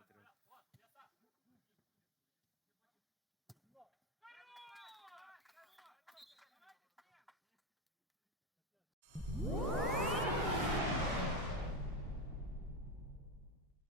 പ്രതിരോധം